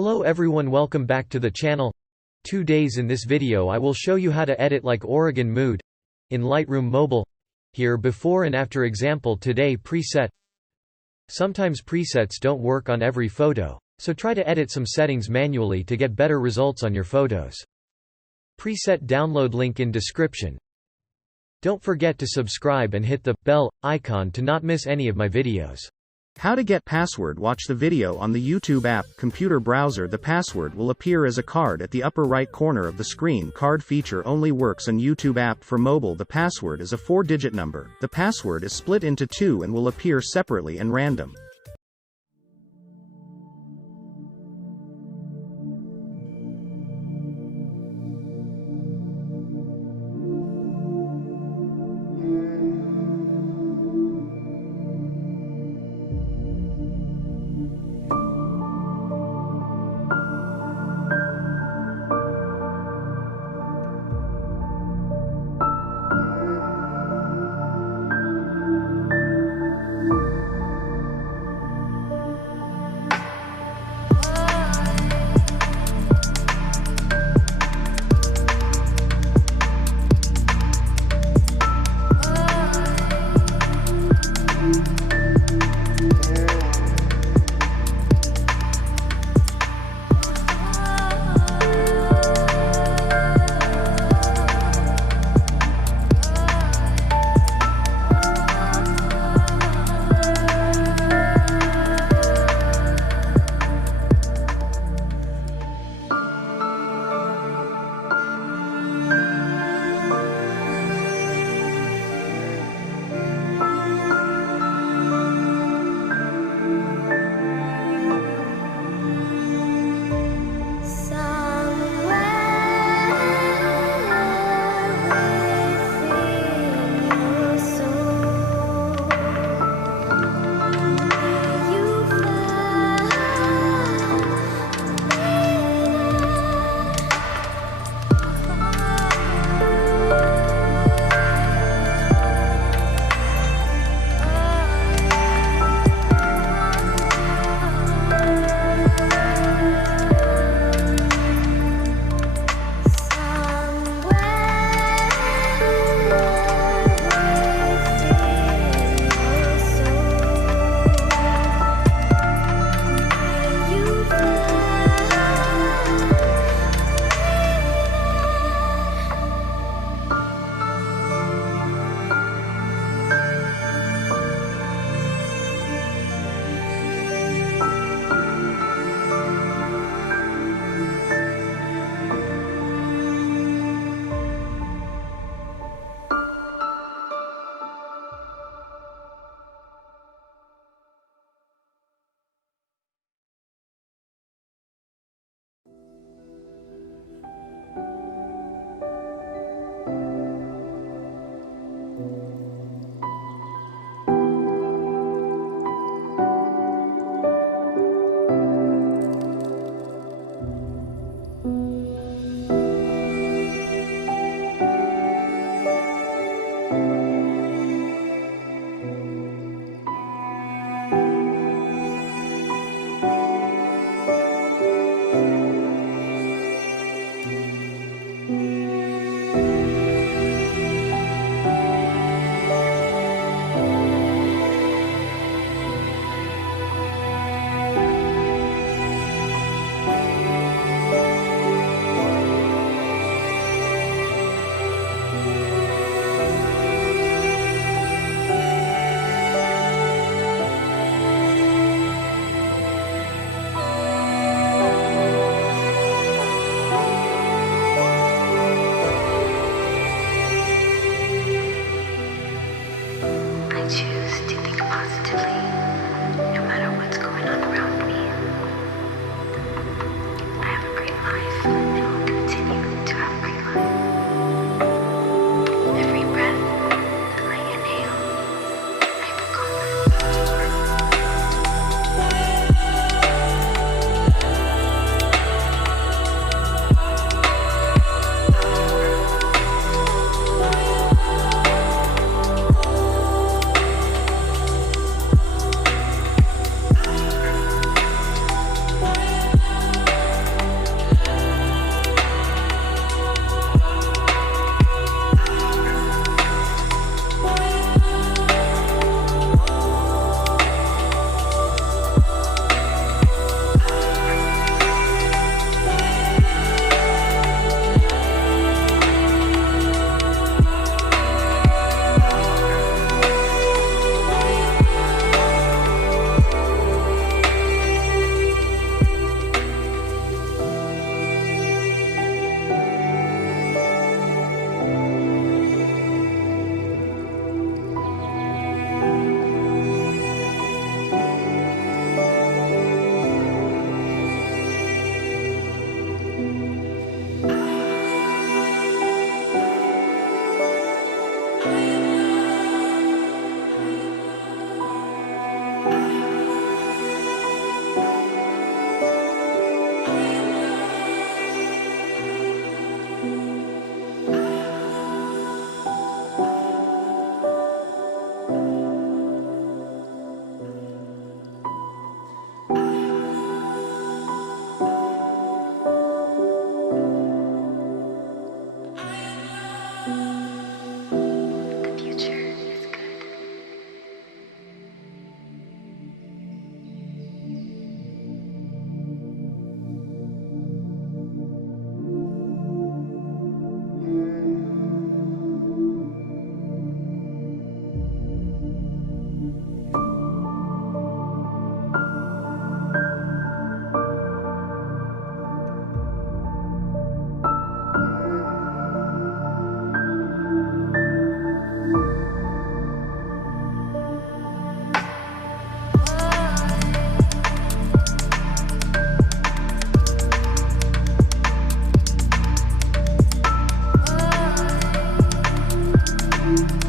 Hello everyone, welcome back to the channel. 2 days in this video I will show you how to edit like Oregon mood in Lightroom Mobile. Here before and after example today preset. Sometimes presets don't work on every photo, so try to edit some settings manually to get better results on your photos. Preset download link in description. Don't forget to subscribe and hit the bell icon to not miss any of my videos. How to get password. Watch the video on the YouTube app, computer browser. The password will appear as a card at the upper right corner of the screen. Card feature only works on YouTube app. For mobile, the password is a 4-digit number. The password is split into 2 and will appear separately and random. you.